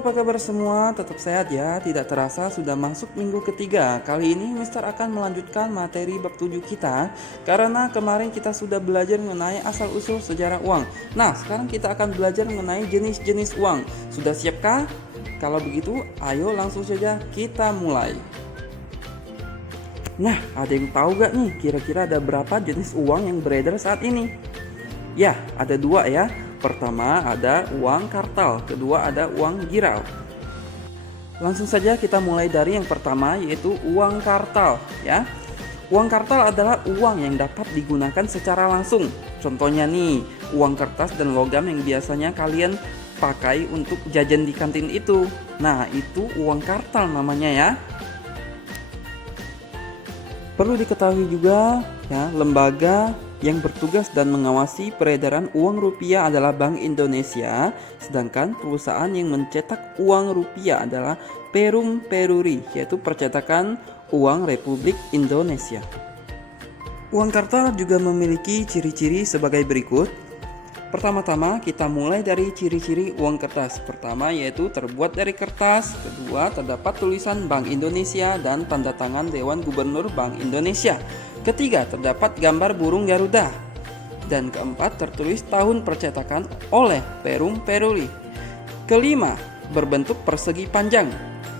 Halo, apa kabar semua? Tetap sehat ya. Tidak terasa sudah masuk minggu ketiga. Kali ini Mister akan melanjutkan materi bab 7 kita, karena kemarin kita sudah belajar mengenai asal-usul sejarah uang. Nah, sekarang kita akan belajar mengenai jenis-jenis uang. Sudah siapkah? Kalau begitu, ayo langsung saja kita mulai. Nah, ada yang tahu gak nih kira-kira ada berapa jenis uang yang beredar saat ini? Ya, ada dua ya. Pertama ada uang kartal, kedua ada uang giral. Langsung saja kita mulai dari yang pertama, yaitu uang kartal ya. Uang kartal adalah uang yang dapat digunakan secara langsung. Contohnya nih, uang kertas dan logam yang biasanya kalian pakai untuk jajan di kantin itu. Nah, itu uang kartal namanya ya. Perlu diketahui juga ya, lembaga yang bertugas dan mengawasi peredaran uang rupiah adalah Bank Indonesia, sedangkan perusahaan yang mencetak uang rupiah adalah Perum Peruri, yaitu percetakan uang Republik Indonesia. Uang kartal juga memiliki ciri-ciri sebagai berikut. Pertama-tama kita mulai dari ciri-ciri uang kertas. Pertama yaitu terbuat dari kertas, kedua terdapat tulisan Bank Indonesia dan tanda tangan Dewan Gubernur Bank Indonesia. Ketiga, terdapat gambar burung Garuda. Dan keempat, tertulis tahun percetakan oleh Perum Peruri. Kelima, berbentuk persegi panjang.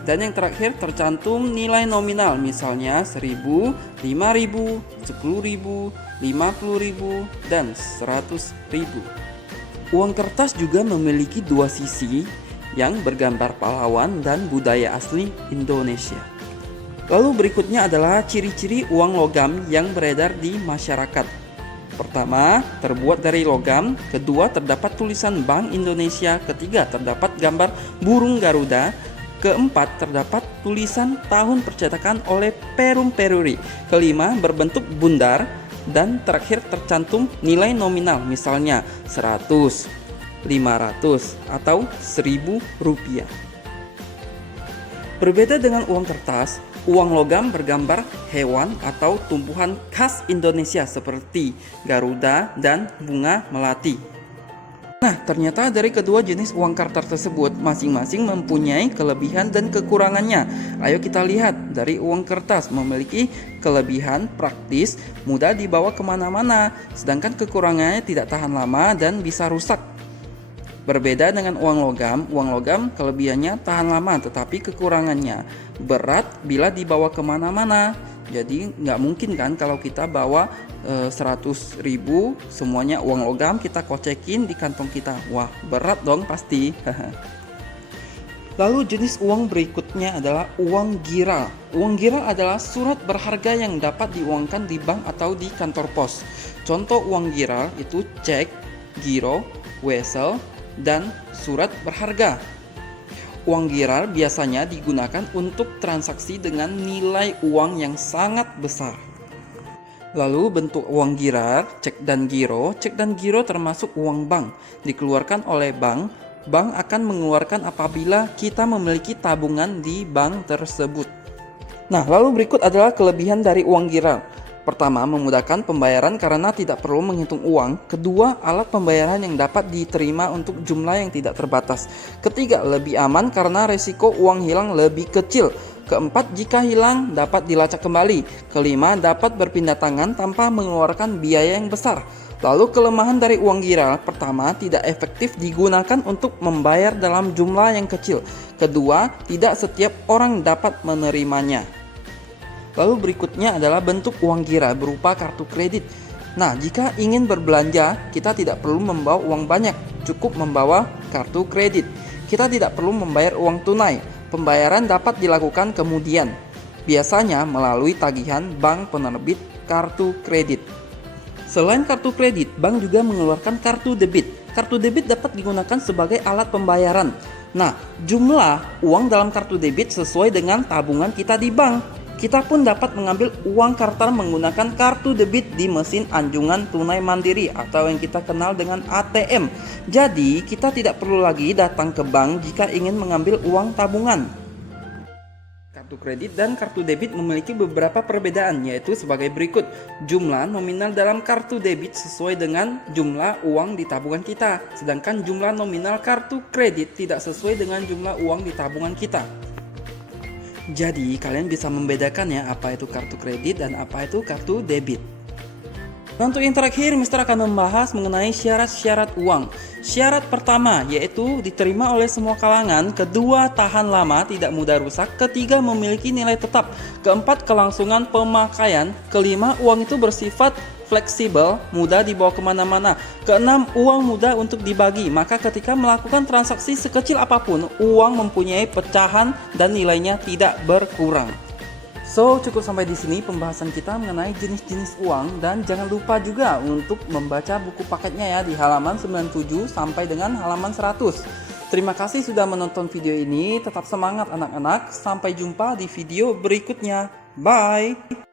Dan yang terakhir, tercantum nilai nominal, misalnya 1.000, 5.000, 10.000, 50.000, dan 100.000. Uang kertas juga memiliki dua sisi yang bergambar pahlawan dan budaya asli Indonesia. Lalu berikutnya adalah ciri-ciri uang logam yang beredar di masyarakat. Pertama, terbuat dari logam. Kedua, terdapat tulisan Bank Indonesia. Ketiga, terdapat gambar burung Garuda. Keempat, terdapat tulisan tahun percetakan oleh Perum Peruri. Kelima, berbentuk bundar. Dan terakhir tercantum nilai nominal, misalnya 100, 500, atau 1.000 rupiah. Berbeda dengan uang kertas, uang logam bergambar hewan atau tumbuhan khas Indonesia seperti Garuda dan bunga melati. Nah, ternyata dari kedua jenis uang kartal tersebut masing-masing mempunyai kelebihan dan kekurangannya. Ayo kita lihat. Dari uang kertas memiliki kelebihan praktis, mudah dibawa kemana-mana, sedangkan kekurangannya tidak tahan lama dan bisa rusak. Berbeda dengan uang logam kelebihannya tahan lama, tetapi kekurangannya berat bila dibawa kemana-mana. Jadi nggak mungkin kan kalau kita bawa 100.000 semuanya uang logam kita kocekin di kantong kita. Wah, berat dong pasti. Lalu jenis uang berikutnya adalah uang giral. Uang giral adalah surat berharga yang dapat diuangkan di bank atau di kantor pos. Contoh uang giral itu cek, giro, wesel, dan surat berharga. Uang giral biasanya digunakan untuk transaksi dengan nilai uang yang sangat besar. Lalu bentuk uang giral, cek dan giro. Cek dan giro termasuk uang bank, dikeluarkan oleh bank. Bank akan mengeluarkan apabila kita memiliki tabungan di bank tersebut. Nah, lalu berikut adalah kelebihan dari uang giral. Pertama, memudahkan pembayaran karena tidak perlu menghitung uang. Kedua, alat pembayaran yang dapat diterima untuk jumlah yang tidak terbatas. Ketiga, lebih aman karena resiko uang hilang lebih kecil. Keempat, jika hilang dapat dilacak kembali. Kelima, dapat berpindah tangan tanpa mengeluarkan biaya yang besar. Lalu kelemahan dari uang giral, pertama, tidak efektif digunakan untuk membayar dalam jumlah yang kecil. Kedua, tidak setiap orang dapat menerimanya. Lalu berikutnya adalah bentuk uang giral berupa kartu kredit. Nah, jika ingin berbelanja, kita tidak perlu membawa uang banyak, cukup membawa kartu kredit. Kita tidak perlu membayar uang tunai. Pembayaran dapat dilakukan kemudian, biasanya melalui tagihan bank penerbit kartu kredit. Selain kartu kredit, bank juga mengeluarkan kartu debit. Kartu debit dapat digunakan sebagai alat pembayaran. Nah, jumlah uang dalam kartu debit sesuai dengan tabungan kita di bank. Kita pun dapat mengambil uang kartal menggunakan kartu debit di mesin anjungan tunai mandiri atau yang kita kenal dengan ATM. Jadi, kita tidak perlu lagi datang ke bank jika ingin mengambil uang tabungan. Kartu kredit dan kartu debit memiliki beberapa perbedaan, yaitu sebagai berikut. Jumlah nominal dalam kartu debit sesuai dengan jumlah uang di tabungan kita, sedangkan jumlah nominal kartu kredit tidak sesuai dengan jumlah uang di tabungan kita. Jadi kalian bisa membedakan ya apa itu kartu kredit dan apa itu kartu debit. Untuk yang terakhir, Mister akan membahas mengenai syarat-syarat uang. Syarat pertama yaitu diterima oleh semua kalangan, kedua tahan lama, tidak mudah rusak, ketiga memiliki nilai tetap, keempat kelangsungan pemakaian, kelima uang itu bersifat fleksibel, mudah dibawa kemana-mana, keenam uang mudah untuk dibagi, maka ketika melakukan transaksi sekecil apapun, uang mempunyai pecahan dan nilainya tidak berkurang. So, cukup sampai di sini pembahasan kita mengenai jenis-jenis uang, dan jangan lupa juga untuk membaca buku paketnya ya di halaman 97 sampai dengan halaman 100. Terima kasih sudah menonton video ini, tetap semangat anak-anak, sampai jumpa di video berikutnya. Bye!